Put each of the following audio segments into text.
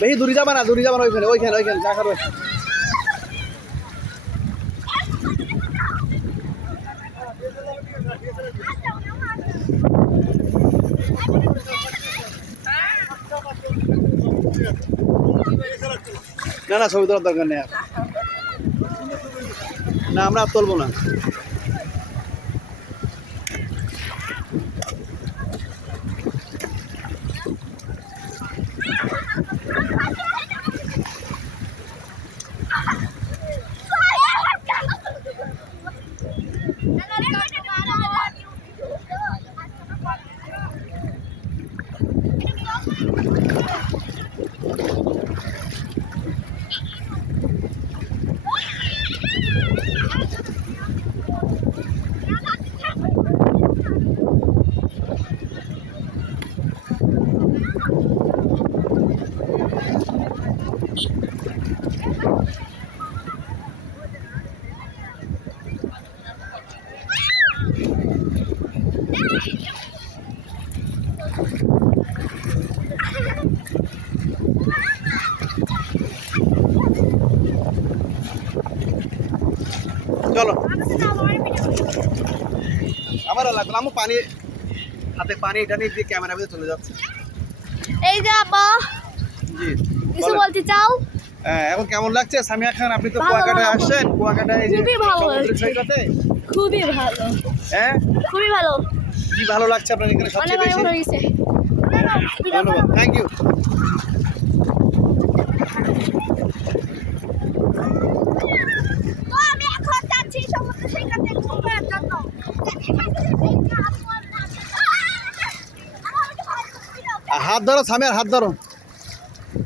বেশি দূরে যাবা না, ওইখানে ওইখানে ওইখানে দেখার। না না, ছবি তোলার দরকার নেই, না আমরা আর তুলবো না। চলো, আমার লাগলো আমি পানি হাতে, পানি এটা নিয়ে দিয়ে ক্যামেরা ভিতরে চলে যাচ্ছে। এই যে আপা, জি কিছু বলতে চাও? হ্যাঁ, এখন কেমন লাগছে সামিয়া খান? আপনি তো কুয়াকাটায় আসছেন, কুয়াকাটায় এই যে খুবই ভালো সমুদ্র সৈকতে। খুবই ভালো। হ্যাঁ, খুবই ভালো। কি ভালো লাগছে আপনার এখানে সবচেয়ে বেশি? ভালো হয়েছে। ধন্যবাদ, থ্যাংক ইউ। আমি এখন যাচ্ছি সমুদ্র সৈকতে ঘুরবার জন্য। হাত ধরো সামিয়ার, হাত ধরো।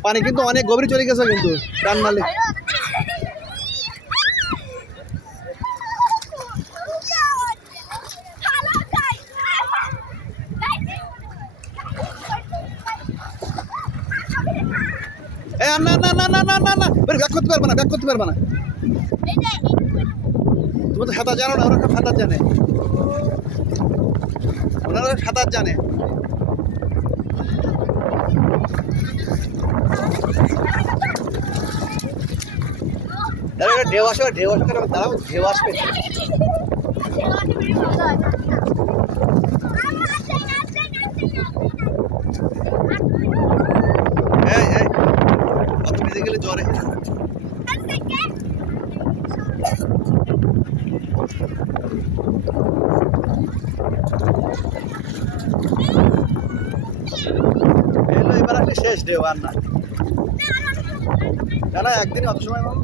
পানি কিন্তু অনেক গভীর চলে গেছে কিন্তু টান মারলে। না না না না না না না, ব্যাক করতে পারবে না, ব্যাক করতে পারবে না। তুমি তো সাঁতার জানো না, ওরা সাঁতার জানে, ওনারা সাঁতার জানে। ঢেউ আসবে, ঢেউ আসবে, দাঁড়াও, ঢেউ আসবে। কত ভিজে গেলে জ্বরে। এবার আসলে শেষ ঢেউ, আর না না, একদিনই অত সময় বলো।